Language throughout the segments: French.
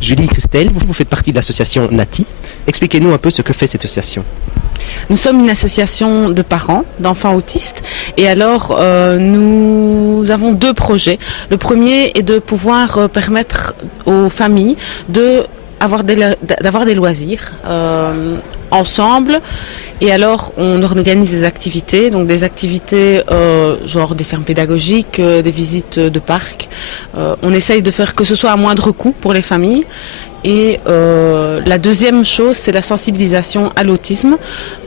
Julie Christelle, vous faites partie de l'association Nati. Expliquez-nous un peu ce que fait cette association. Nous sommes une association de parents d'enfants autistes et alors nous avons deux projets. Le premier est de pouvoir permettre aux familles d'avoir des loisirs ensemble. Et alors, on organise des activités, donc des activités genre des fermes pédagogiques, des visites de parcs. On essaye de faire que ce soit à moindre coût pour les familles. Et la deuxième chose, c'est la sensibilisation à l'autisme.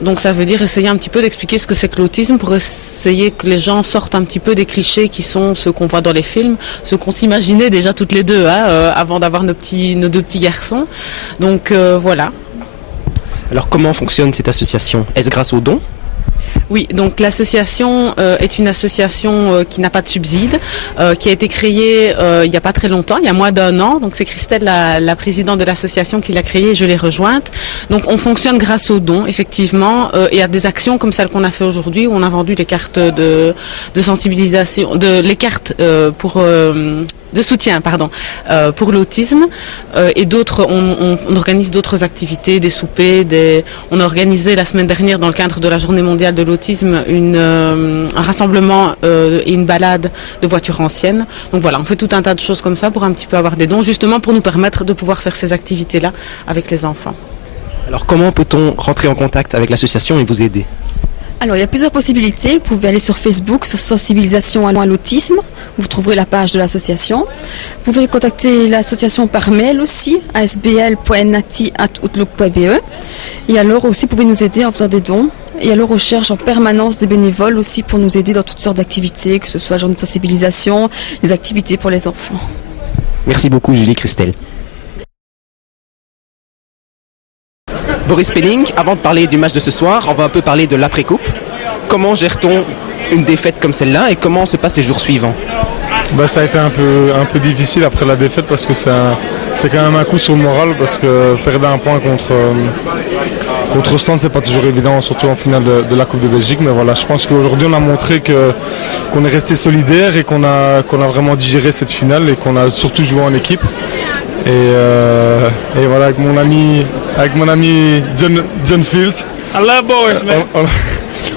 Donc ça veut dire essayer un petit peu d'expliquer ce que c'est que l'autisme pour essayer que les gens sortent un petit peu des clichés qui sont ceux qu'on voit dans les films, ceux qu'on s'imaginait déjà toutes les deux avant d'avoir nos deux petits garçons. Donc voilà. Alors comment fonctionne cette association? Est-ce grâce aux dons? Oui, donc l'association est une association qui n'a pas de subside, qui a été créée il n'y a pas très longtemps, il y a moins d'un an. Donc c'est Christelle, la présidente de l'association, qui l'a créée et je l'ai rejointe. Donc on fonctionne grâce aux dons, effectivement, et à des actions comme celle qu'on a fait aujourd'hui, où on a vendu les cartes de sensibilisation, les cartes de soutien, pour l'autisme, et d'autres. On organise d'autres activités, des soupers, on a organisé la semaine dernière dans le cadre de la Journée mondiale de l'autisme un rassemblement et une balade de voitures anciennes. Donc voilà, on fait tout un tas de choses comme ça pour un petit peu avoir des dons, justement pour nous permettre de pouvoir faire ces activités-là avec les enfants. Alors comment peut-on rentrer en contact avec l'association et vous aider? Alors, il y a plusieurs possibilités. Vous pouvez aller sur Facebook, sur sensibilisation à l'autisme. Vous trouverez la page de l'association. Vous pouvez contacter l'association par mail aussi, asbl.nati@outlook.be. Et alors aussi, vous pouvez nous aider en faisant des dons. Et alors, on cherche en permanence des bénévoles aussi pour nous aider dans toutes sortes d'activités, que ce soit journée de sensibilisation, les activités pour les enfants. Merci beaucoup, Julie Christelle. Boris Penning, avant de parler du match de ce soir, on va un peu parler de l'après-coupe. Comment gère-t-on une défaite comme celle-là et comment se passent les jours suivants? Ça a été un peu difficile après la défaite parce que c'est quand même un coup sur le moral, parce que perdre un point contre Ostende, c'est pas toujours évident, surtout en finale de la Coupe de Belgique. Mais voilà, je pense qu'aujourd'hui on a montré qu'on est resté solidaire et qu'on a vraiment digéré cette finale et qu'on a surtout joué en équipe. Et voilà, avec mon ami John Fields,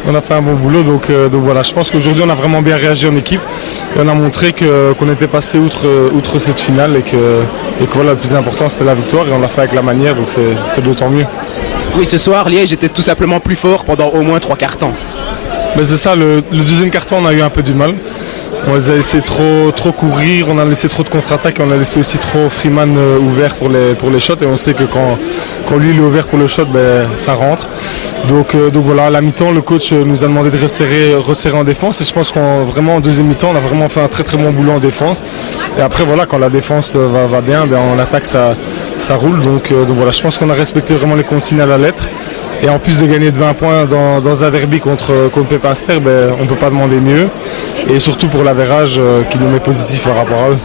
on a fait un bon boulot. Donc voilà, je pense qu'aujourd'hui on a vraiment bien réagi en équipe et on a montré qu'on était passé outre cette finale et que voilà, le plus important c'était la victoire, et on l'a fait avec la manière, donc c'est d'autant mieux. Oui, ce soir, Liège était tout simplement plus fort pendant au moins 3 quarts temps. Mais c'est ça, le deuxième quart-temps, on a eu un peu du mal. On les a laissé trop courir, on a laissé trop de contre-attaques, on a laissé aussi trop Freeman ouvert pour les shots, et on sait que quand lui il est ouvert pour le shot, ça rentre. Donc voilà, à la mi-temps, le coach nous a demandé de resserrer en défense, et je pense qu'en deuxième mi-temps, on a vraiment fait un très très bon boulot en défense. Et après voilà, quand la défense va bien, en attaque ça roule. Donc voilà, je pense qu'on a respecté vraiment les consignes à la lettre. Et en plus de gagner de 20 points dans un derby contre Pépin Aster, on ne peut pas demander mieux. Et surtout pour l'avérage qui nous met positif par rapport à eux.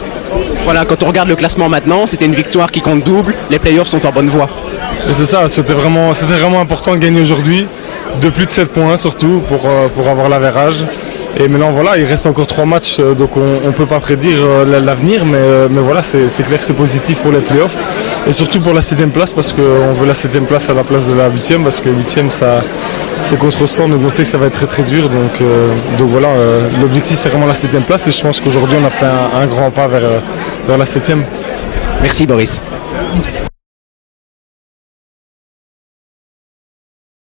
Voilà, quand on regarde le classement maintenant, c'était une victoire qui compte double. Les playoffs sont en bonne voie. Et c'est ça, c'était vraiment important de gagner aujourd'hui. De plus de 7 points surtout pour avoir l'avérage. Et maintenant voilà, il reste encore 3 matchs, donc on ne peut pas prédire l'avenir, mais voilà, c'est clair que c'est positif pour les playoffs. Et surtout pour la 7ème place, parce qu'on veut la 7ème place à la place de la 8ème, parce que 8ème c'est contre Ostende, donc on sait que ça va être très très dur. Donc voilà, l'objectif c'est vraiment la 7ème place, et je pense qu'aujourd'hui on a fait un grand pas vers la 7ème. Merci Boris.